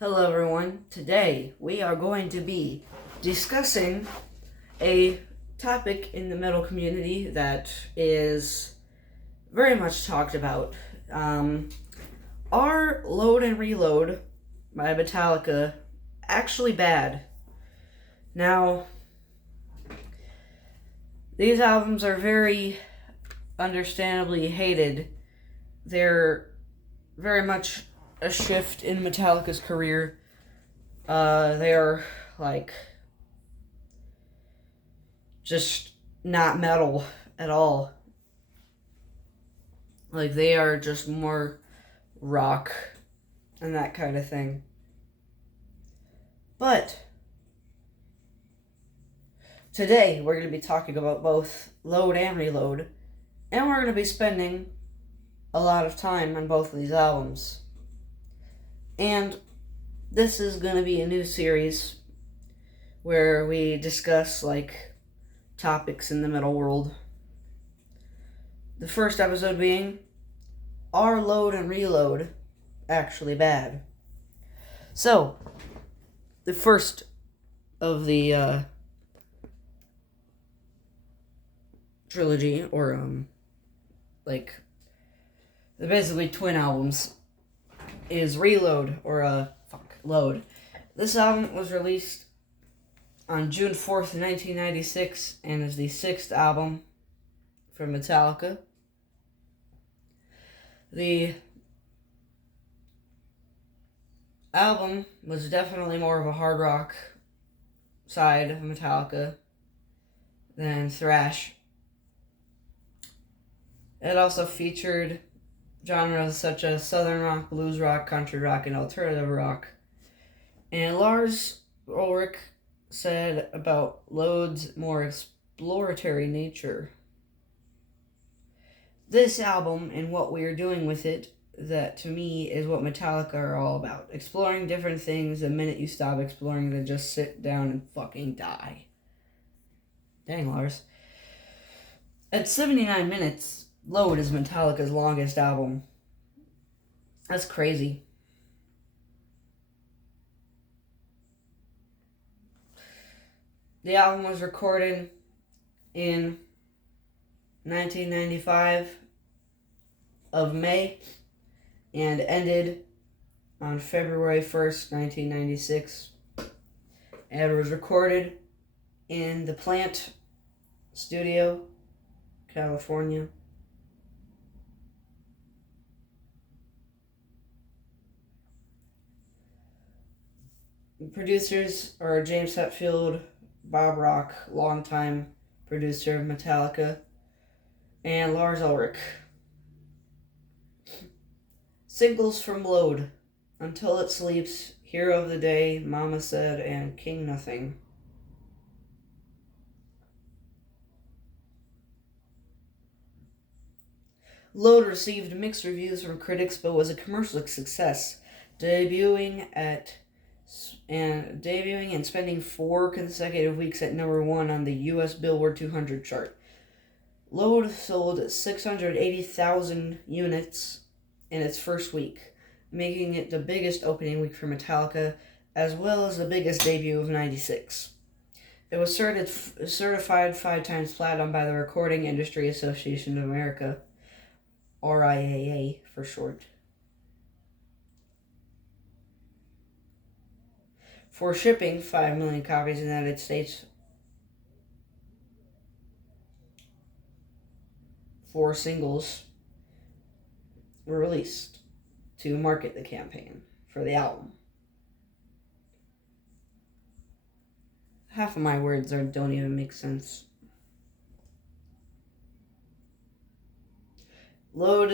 Hello, everyone. Today we are going to be discussing a topic in the metal community that is very much talked about. Are Load and Reload by Metallica actually bad? Now, these albums are very understandably hated. They're very much a shift in Metallica's career. They are like just not metal at all. Like they are just more rock and that kind of thing. But today we're going to be talking about both Load and Reload, and we're going to be spending a lot of time on both of these albums. And this is going to be a new series where we discuss like topics in the metal world. The first episode being, are Load and Reload actually bad? So, the first of the trilogy, or like the basically twin albums, is Reload, or Load. This album was released on June 4th, 1996, and is the sixth album from Metallica. The album was definitely more of a hard rock side of Metallica than thrash. It also featured genres such as southern rock, blues rock, country rock, and alternative rock. And Lars Ulrich said about Load's more exploratory nature. This album and what we are doing with it, that to me is what Metallica are all about. Exploring different things. The minute you stop exploring, then just sit down and fucking die. Dang, Lars. At 79 minutes, Load is Metallica's longest album. That's crazy. The album was recorded in 1995 of May and ended on February 1st, 1996. And it was recorded in the Plant Studio, California. The producers are James Hetfield, Bob Rock, longtime producer of Metallica, and Lars Ulrich. Singles from Load: Until It Sleeps, Hero of the Day, Mama Said, and King Nothing. Load received mixed reviews from critics but was a commercial success, debuting and spending 4 consecutive weeks at number 1 on the U.S. Billboard 200 chart. Load sold 680,000 units in its first week, making it the biggest opening week for Metallica, as well as the biggest debut of '96. It was certified 5 times platinum by the Recording Industry Association of America, RIAA for short. For shipping 5 million copies in the United States. 4 singles were released to market the campaign for the album. Half of my words don't even make sense. Load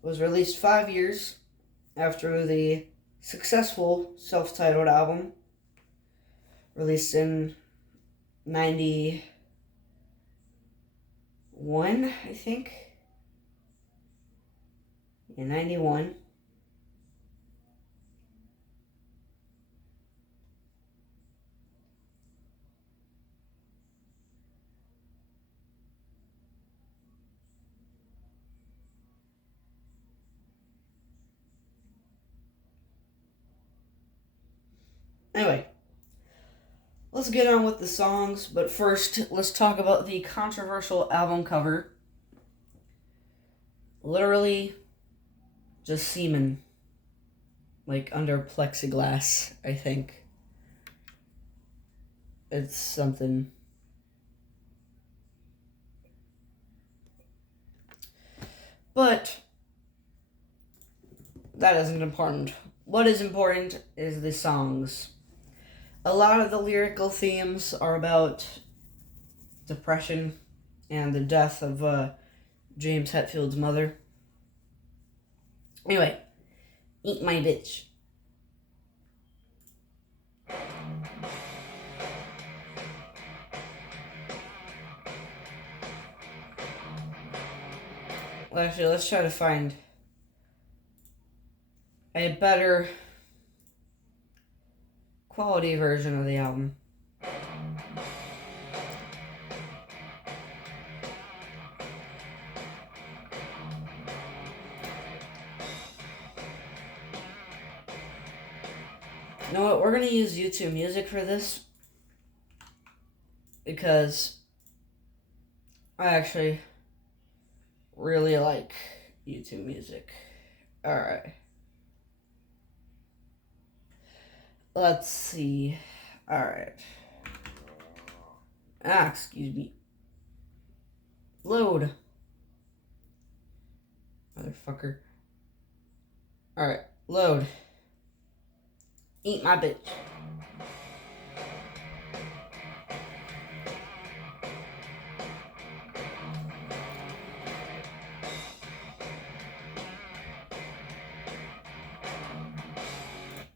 was released 5 years after the successful self-titled album, released in 91, I think. In 91. Anyway, let's get on with the songs, but first, let's talk about the controversial album cover. Literally, just semen. Like, under plexiglass, I think. It's something. But, that isn't important. What is important is the songs. A lot of the lyrical themes are about depression and the death of James Hetfield's mother. Anyway, eat my bitch. Well, actually, let's try to find a better quality version of the album. You know what? We're going to use YouTube Music for this because I actually really like YouTube Music. Alright. Let's see. Alright. Excuse me. Load. Motherfucker. Alright, load. Eat my bitch.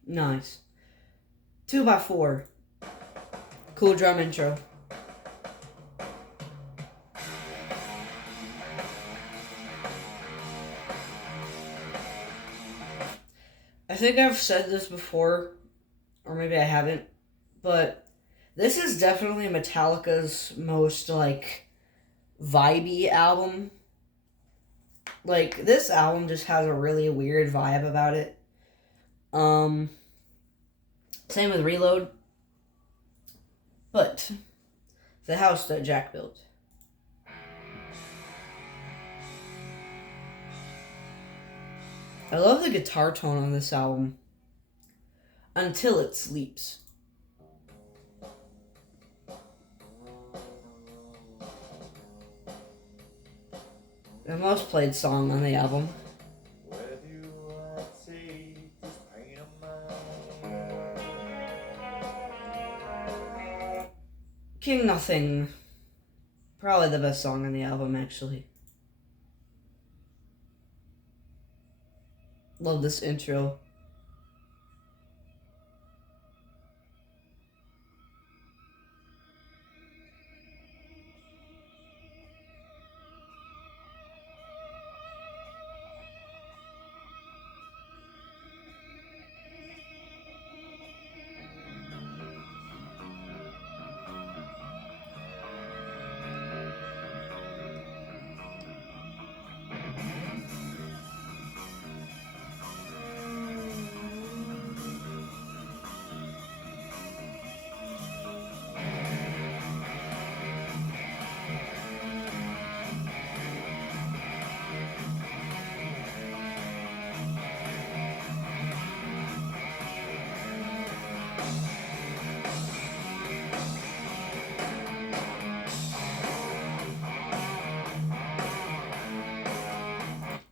Nice. 2x4. Cool drum intro. I think I've said this before, or maybe I haven't, but this is definitely Metallica's most, like, vibey album. Like, this album just has a really weird vibe about it. Same with Reload. But the house that Jack built. I love the guitar tone on this album. Until it sleeps. The most played song on the album. King Nothing. Probably the best song on the album, actually. Love this intro.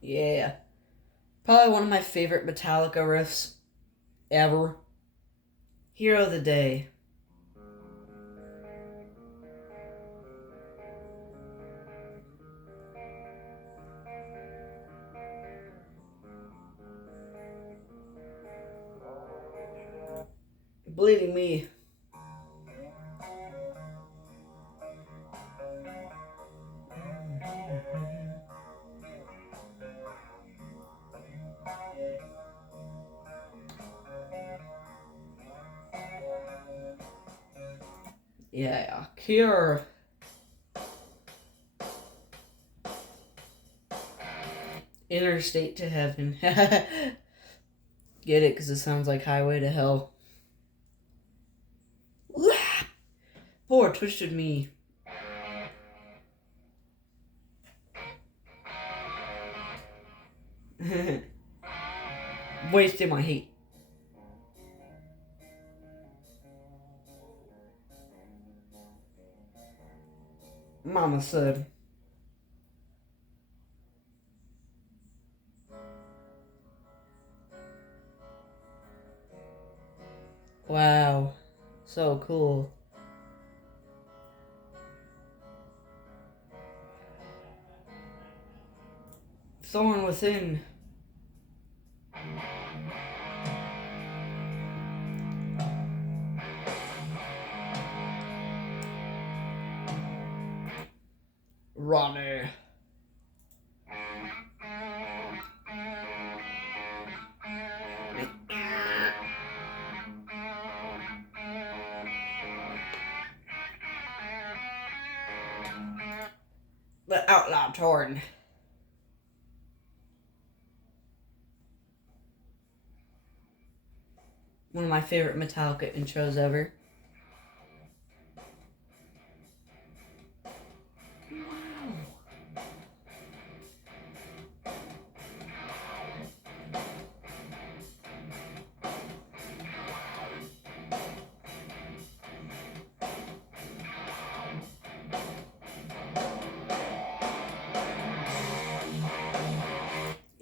Yeah. Probably one of my favorite Metallica riffs ever. Hero of the Day. Bleeding Me. Yeah, Cure. Interstate to Heaven. Get it, because it sounds like Highway to Hell. Poor twisted me. Wasting my heat. Mama said. Wow. So cool. Thorn Within. Ronnie. The Outlaw Torn. One of my favorite Metallica intros ever.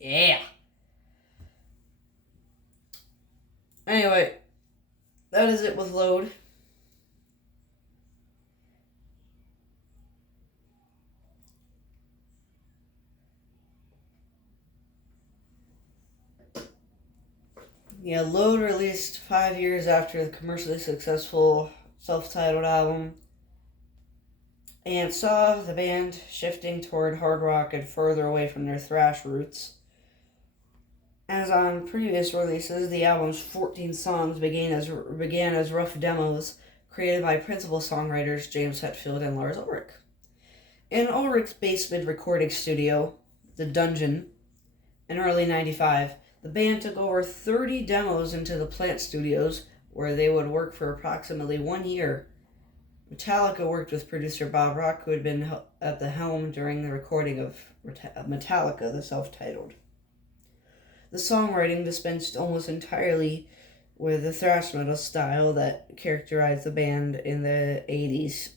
Yeah. Anyway, that is it with Load. Yeah, Load released 5 years after the commercially successful self-titled album, and saw the band shifting toward hard rock and further away from their thrash roots. As on previous releases, the album's 14 songs began as rough demos created by principal songwriters James Hetfield and Lars Ulrich. In Ulrich's basement recording studio, The Dungeon, in early '95, the band took over 30 demos into the Plant Studios, where they would work for approximately 1 year. Metallica worked with producer Bob Rock, who had been at the helm during the recording of Metallica, the self-titled. The songwriting dispensed almost entirely with the thrash metal style that characterized the band in the 80s.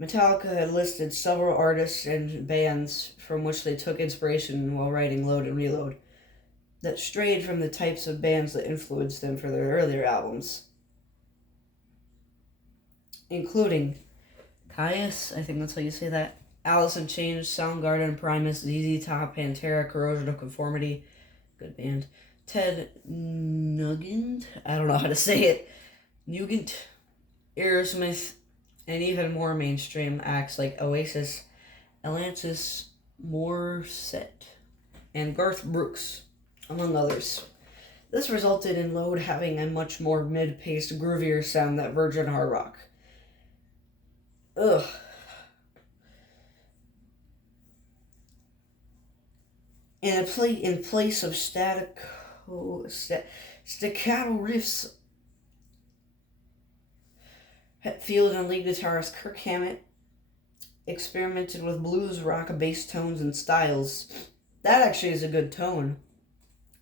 Metallica had listed several artists and bands from which they took inspiration while writing Load and Reload that strayed from the types of bands that influenced them for their earlier albums, including Caius, I think that's how you say that, Alice in Chains, Soundgarden, Primus, ZZ Top, Pantera, Corrosion of Conformity, good band, Ted Nugent, I don't know how to say it, Nugent, Aerosmith, and even more mainstream acts like Oasis, Alanis Morissette, and Garth Brooks, among others. This resulted in Load having a much more mid-paced, groovier sound than Virgin hard rock. Ugh. In place of staccato riffs, Hetfield and lead guitarist Kirk Hammett experimented with blues, rock, bass tones, and styles. That actually is a good tone.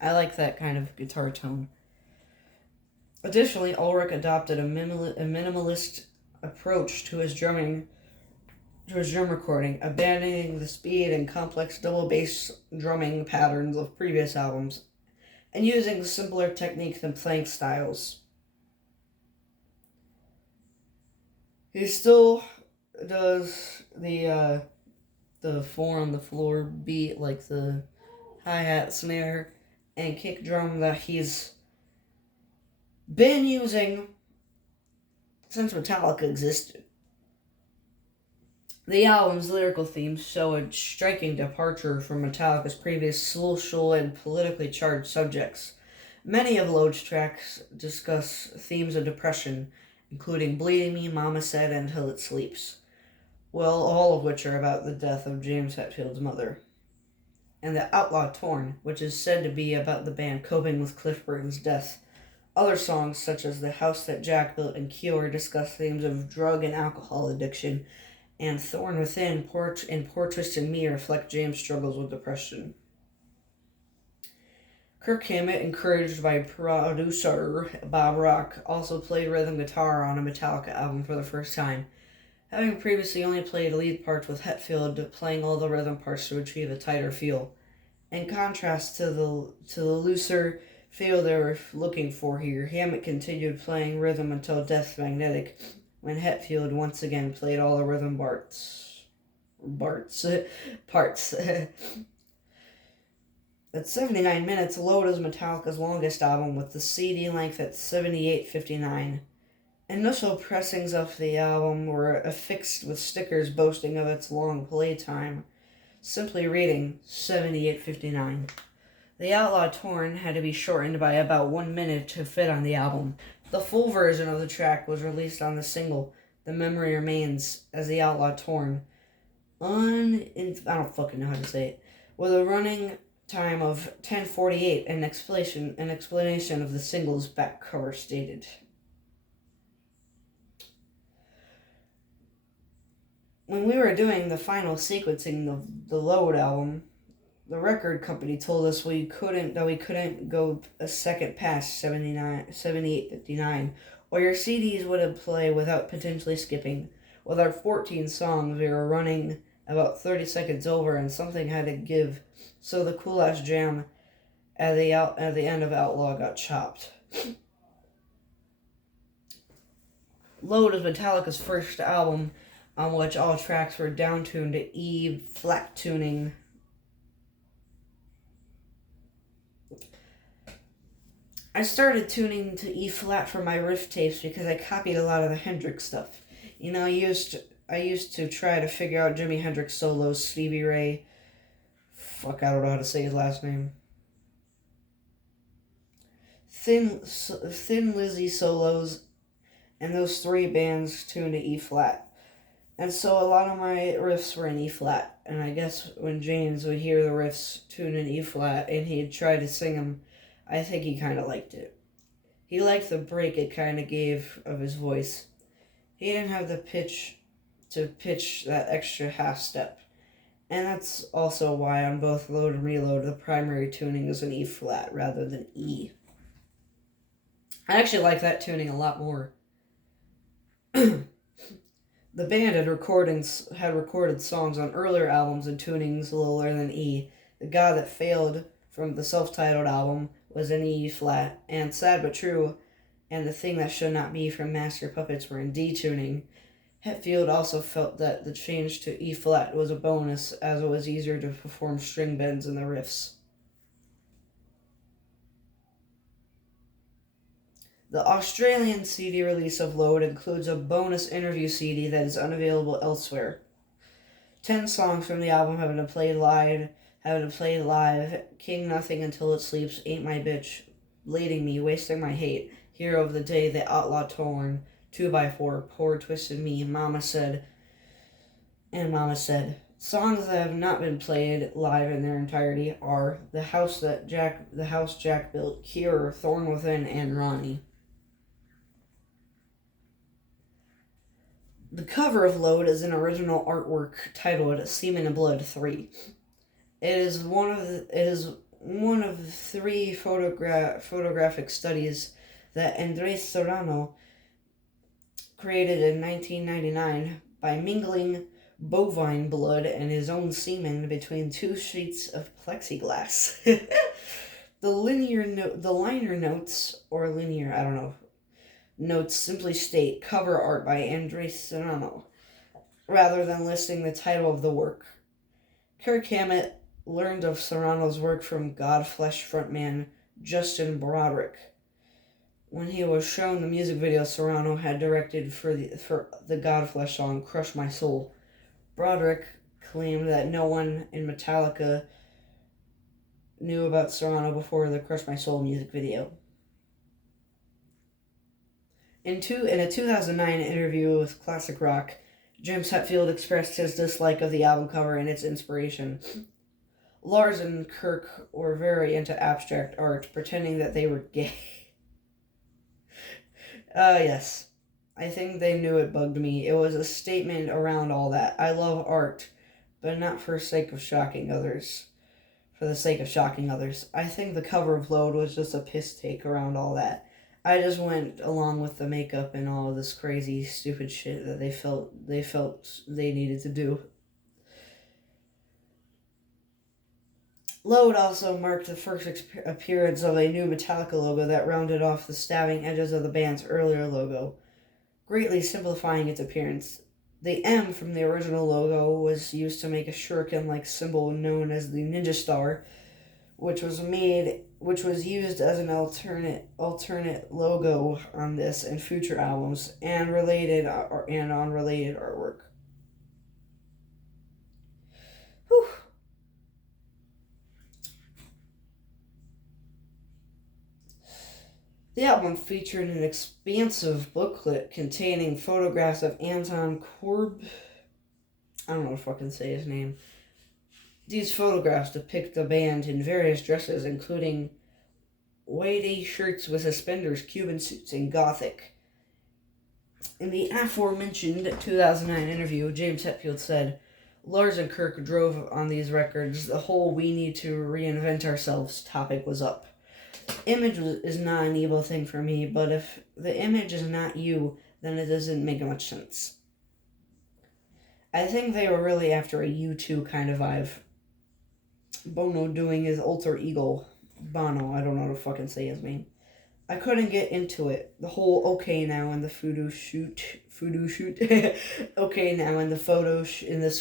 I like that kind of guitar tone. Additionally, Ulrich adopted a minimalist approach to his drum recording, abandoning the speed and complex double bass drumming patterns of previous albums, and using simpler techniques and playing styles. He still does the 4 on the floor beat, like the hi-hat, snare, and kick drum that he's been using since Metallica existed. The album's lyrical themes show a striking departure from Metallica's previous social and politically charged subjects. Many of Load's tracks discuss themes of depression, including Bleeding Me, Mama Said, and Till It Sleeps, well, all of which are about the death of James Hetfield's mother. And The Outlaw Torn, which is said to be about the band coping with Cliff Burton's death, Other songs, such as The House That Jack Built and Cure, discuss themes of drug and alcohol addiction, and Thorn Within and Poor Twisted Me reflect James' struggles with depression. Kirk Hammett, encouraged by producer Bob Rock, also played rhythm guitar on a Metallica album for the first time, having previously only played lead parts with Hetfield playing all the rhythm parts to achieve a tighter feel. In contrast to the looser feel they were looking for here, Hammett continued playing rhythm until Death Magnetic, when Hetfield once again played all the rhythm parts. At 79 minutes, Load is Metallica's longest album, with the CD length at 78:59. Initial pressings of the album were affixed with stickers boasting of its long playtime, simply reading 78:59. The Outlaw Torn had to be shortened by about 1 minute to fit on the album. The full version of the track was released on the single The Memory Remains as The Outlaw Torn. I don't fucking know how to say it. With a running time of 10:48, an explanation of the single's back cover stated. When we were doing the final sequencing of the Load album, the record company told us we couldn't go a second past 78:59, or your CDs wouldn't play without potentially skipping. With our 14 songs, we were running about 30 seconds over, and something had to give, so the cool ass jam at the end of Outlaw got chopped. Load is Metallica's first album on which all tracks were downtuned to E flat tuning. I started tuning to E flat for my riff tapes because I copied a lot of the Hendrix stuff. You know, I used to try to figure out Jimi Hendrix solos, Stevie Ray. Fuck, I don't know how to say his last name. Thin Lizzy solos, and those three bands tuned to E flat. And so a lot of my riffs were in E flat. And I guess when James would hear the riffs tuned in E flat and he'd try to sing them, I think he kind of liked it. He liked the break it kind of gave of his voice. He didn't have the pitch to pitch that extra half step. And that's also why on both Load and Reload, the primary tuning is an E flat rather than E. I actually like that tuning a lot more. The band had recorded songs on earlier albums and tunings lower than E. The God That Failed from the self-titled album was in E flat, and Sad But True and The Thing That Should Not Be from Master Puppets were in D tuning. Hetfield also felt that the change to E flat was a bonus, as it was easier to perform string bends in the riffs. The Australian CD release of Load includes a bonus interview CD that is unavailable elsewhere. 10 songs from the album have been played live. King Nothing Until It Sleeps, Ain't My Bitch, Blading Me, Wasting My Hate, Hero of the Day, The Outlaw Torn, 2x4, Poor Twisted Me, Mama Said. Songs that have not been played live in their entirety are The House Jack Built, Cure, Thorn Within, and Ronnie. The cover of Load is an original artwork titled Semen and Blood 3. It is one of three photographic studies that Andres Serrano created in 1999 by mingling bovine blood and his own semen between two sheets of plexiglass. The liner notes, or linear, I don't know, notes simply state cover art by Andres Serrano, rather than listing the title of the work. Kirk Hammett learned of Serrano's work from Godflesh frontman Justin Broderick. When he was shown the music video Serrano had directed for the Godflesh song Crush My Soul, Broderick claimed that no one in Metallica knew about Serrano before the Crush My Soul music video. In a 2009 interview with Classic Rock, James Hetfield expressed his dislike of the album cover and its inspiration. Lars and Kirk were very into abstract art, pretending that they were gay. Yes. I think they knew it bugged me. It was a statement around all that. I love art, but not for sake of shocking others. For the sake of shocking others. I think the cover of Load was just a piss take around all that. I just went along with the makeup and all of this crazy, stupid shit that they felt they needed to do. Load also marked the first appearance of a new Metallica logo that rounded off the stabbing edges of the band's earlier logo, greatly simplifying its appearance. The M from the original logo was used to make a shuriken-like symbol known as the Ninja Star, which was used as an alternate logo on this and future albums and on related artwork. Whew. The album featured an expansive booklet containing photographs of Anton Korb. I don't know if I can say his name. These photographs depict the band in various dresses, including white shirts with suspenders, Cuban suits, and Gothic. In the aforementioned 2009 interview, James Hetfield said, Lars and Kirk drove on these records. The whole "we need to reinvent ourselves" topic was up. Image is not an evil thing for me, but if the image is not you, then it doesn't make much sense. I think they were really after a U2 kind of vibe. Bono doing his alter ego. Bono, I don't know how to fucking say his name. I couldn't get into it. The whole okay now in the photo shoot. Okay now in this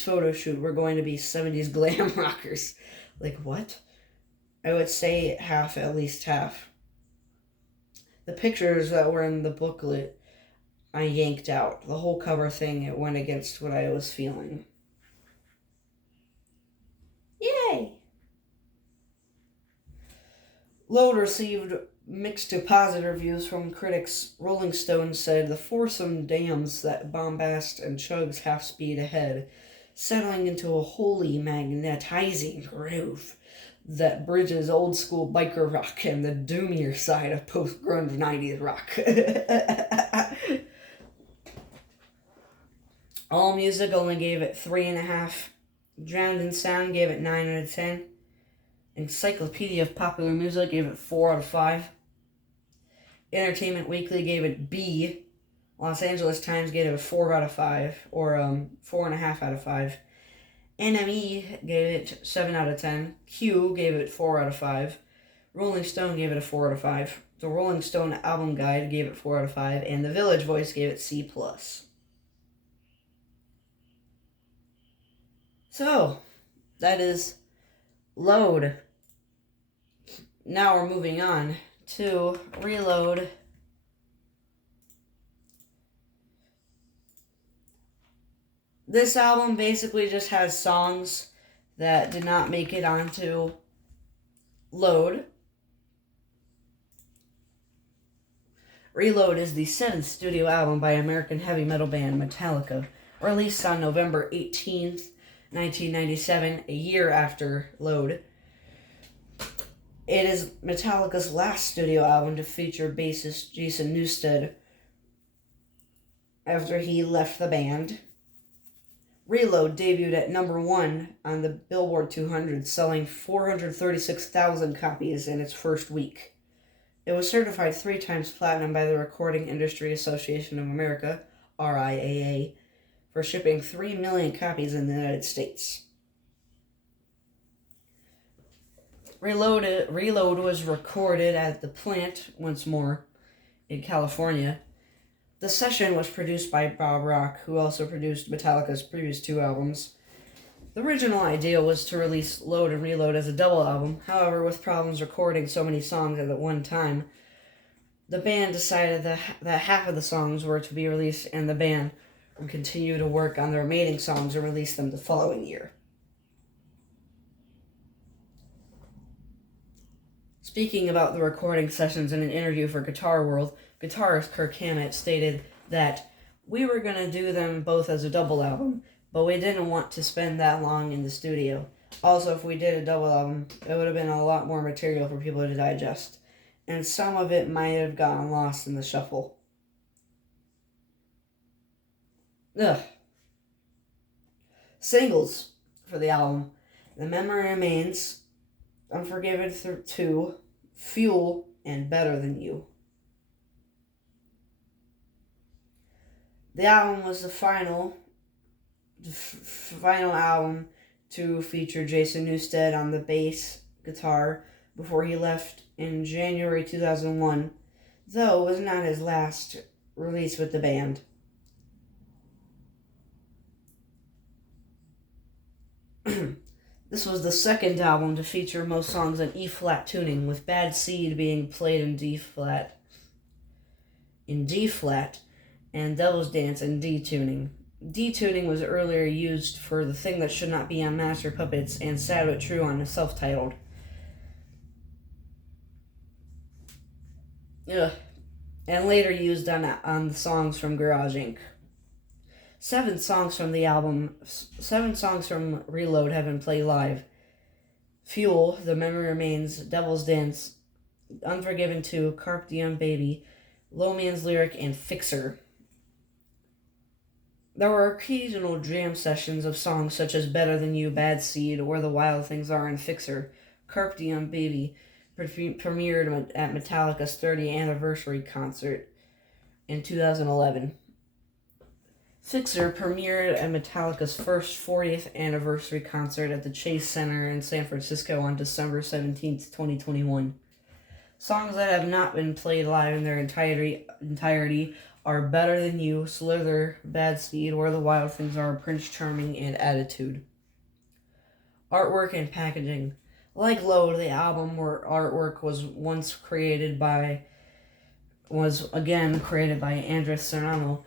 photo shoot we're going to be 70s glam rockers. Like what? I would say half, at least half. The pictures that were in the booklet I yanked out. The whole cover thing, it went against what I was feeling. Yay! Load received mixed to positive reviews from critics. Rolling Stone said the foursome dams that bombast and chugs half speed ahead, settling into a wholly magnetizing groove that bridges old school biker rock and the doomier side of post-grunge 90s rock. AllMusic only gave it 3.5. Drowned in Sound gave it 9 out of 10. Encyclopedia of Popular Music gave it 4 out of 5. Entertainment Weekly gave it B. Los Angeles Times gave it a 4 out of 5, or 4.5 out of 5. NME gave it 7 out of 10. Q gave it 4 out of 5. Rolling Stone gave it a 4 out of 5. The Rolling Stone Album Guide gave it 4 out of 5. And The Village Voice gave it C+. So, that is Load. Now we're moving on to Reload. This album basically just has songs that did not make it onto Load. Reload is the 7th studio album by American heavy metal band Metallica, released on November 18th, 1997, a year after Load. It is Metallica's last studio album to feature bassist Jason Newsted after he left the band. Reload debuted at number 1 on the Billboard 200, selling 436,000 copies in its first week. It was certified 3 times platinum by the Recording Industry Association of America, RIAA, for shipping 3 million copies in the United States. Reload was recorded at the plant, once more, in California. The session was produced by Bob Rock, who also produced Metallica's previous 2 albums. The original idea was to release Load and Reload as a double album. However, with problems recording so many songs at one time, the band decided that half of the songs were to be released and the band would continue to work on the remaining songs and release them the following year. Speaking about the recording sessions in an interview for Guitar World, guitarist Kirk Hammett stated that we were going to do them both as a double album, but we didn't want to spend that long in the studio. Also, if we did a double album, it would have been a lot more material for people to digest, and some of it might have gotten lost in the shuffle. Ugh. Singles for the album: The Memory Remains, Unforgiven 2, Fuel, and Better Than You. The album was the final album to feature Jason Newsted on the bass guitar before he left in January 2001, though it was not his last release with the band. This was the second album to feature most songs in E-flat tuning, with Bad Seed being played in D-flat, and Devil's Dance in D tuning. D tuning was earlier used for The Thing That Should Not Be on Master Puppets and Sad But True on the self-titled. Ugh. And later used on the songs from Garage Inc. 7 songs from Reload have been played live: Fuel, The Memory Remains, Devil's Dance, Unforgiven 2, Carpe Diem Baby, Low Man's Lyric, and Fixer. There were occasional jam sessions of songs such as Better Than You, Bad Seed, Where the Wild Things Are, and Fixer. Carpe Diem Baby premiered at Metallica's 30th anniversary concert in 2011. Fixer premiered at Metallica's first 40th anniversary concert at the Chase Center in San Francisco on December 17th, 2021. Songs that have not been played live in their entirety are Better Than You, Slither, Bad Seed, Where the Wild Things Are, Prince Charming, and Attitude. Artwork and packaging. Like Load, the album artwork was again created by Andres Serrano,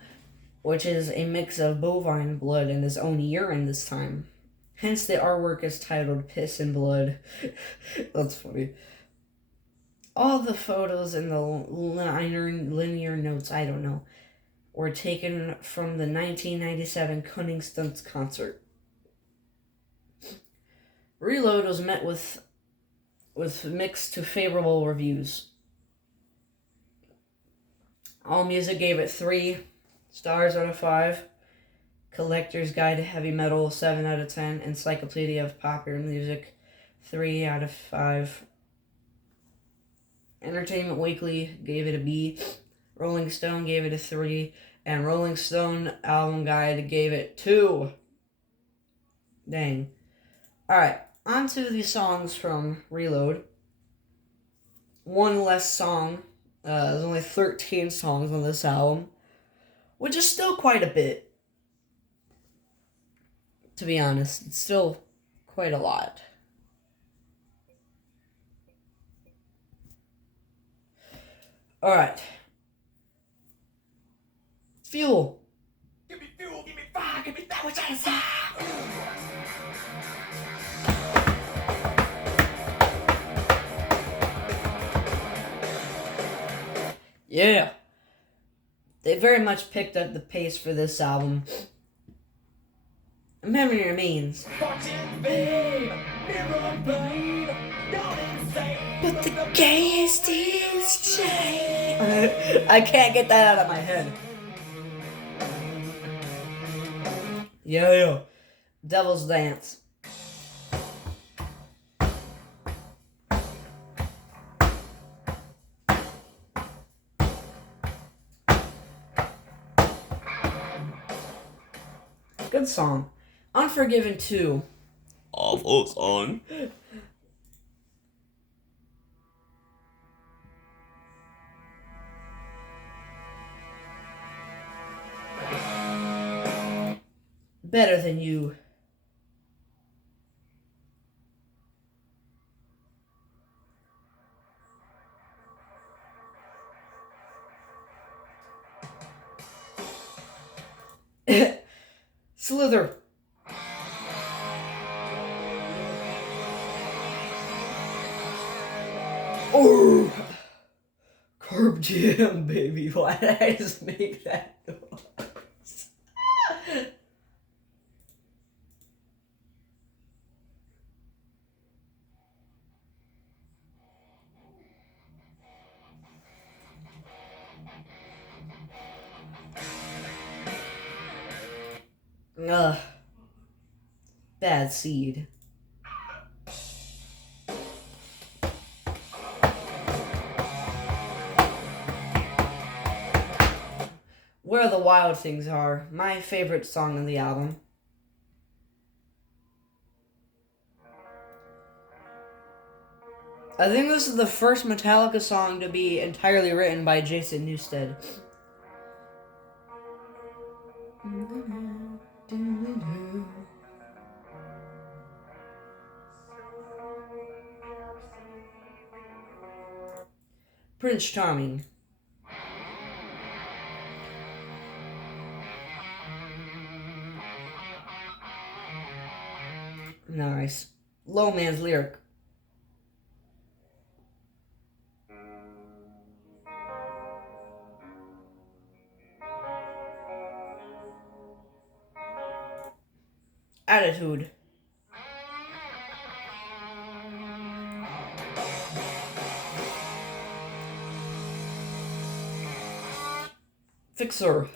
which is a mix of bovine blood and his own urine this time. Hence the artwork is titled Piss and Blood. That's funny. All the photos in the linear notes, were taken from the 1997 Cunning Stunts concert. Reload was met with mixed to favorable reviews. AllMusic gave it 3 stars out of 5. Collector's Guide to Heavy Metal, 7 out of 10. Encyclopedia of Popular Music, 3 out of 5. Entertainment Weekly gave it a B. Rolling Stone gave it a 3. And Rolling Stone Album Guide gave it 2. Dang. Alright, on to the songs from Reload. One less song. There's only 13 songs on this album, which is still quite a bit. To be honest, it's still quite a lot. Alright. Fuel. Give me fuel, give me fire, give me that which I desire. Yeah. They very much picked up the pace for this album. Memory Remains. But the gayest is change. I can't get that out of my head. Yeah. Devil's Dance. Good song. Unforgiven 2. Awful song. Better Than You. Slither. Oh, Carpe Diem, baby. Why did I just make that noise? Ugh. Bad seed. Where the Wild Things Are, my favorite song on the album. I think this is the first Metallica song to be entirely written by Jason Newsted. Prince Charming. Nice. Low Man's Lyric. Attitude. Fixer.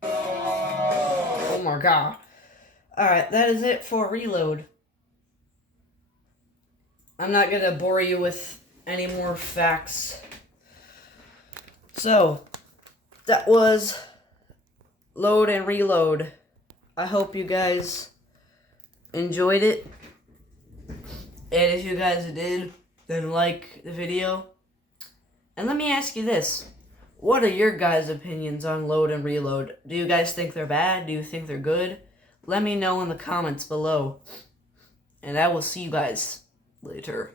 Oh my god. Alright, that is it for Reload. I'm not gonna bore you with any more facts. So, that was Load and Reload. I hope you guys enjoyed it. And if you guys did, then like the video. And let me ask you this. What are your guys' opinions on Load and Reload? Do you guys think they're bad? Do you think they're good? Let me know in the comments below. And I will see you guys later.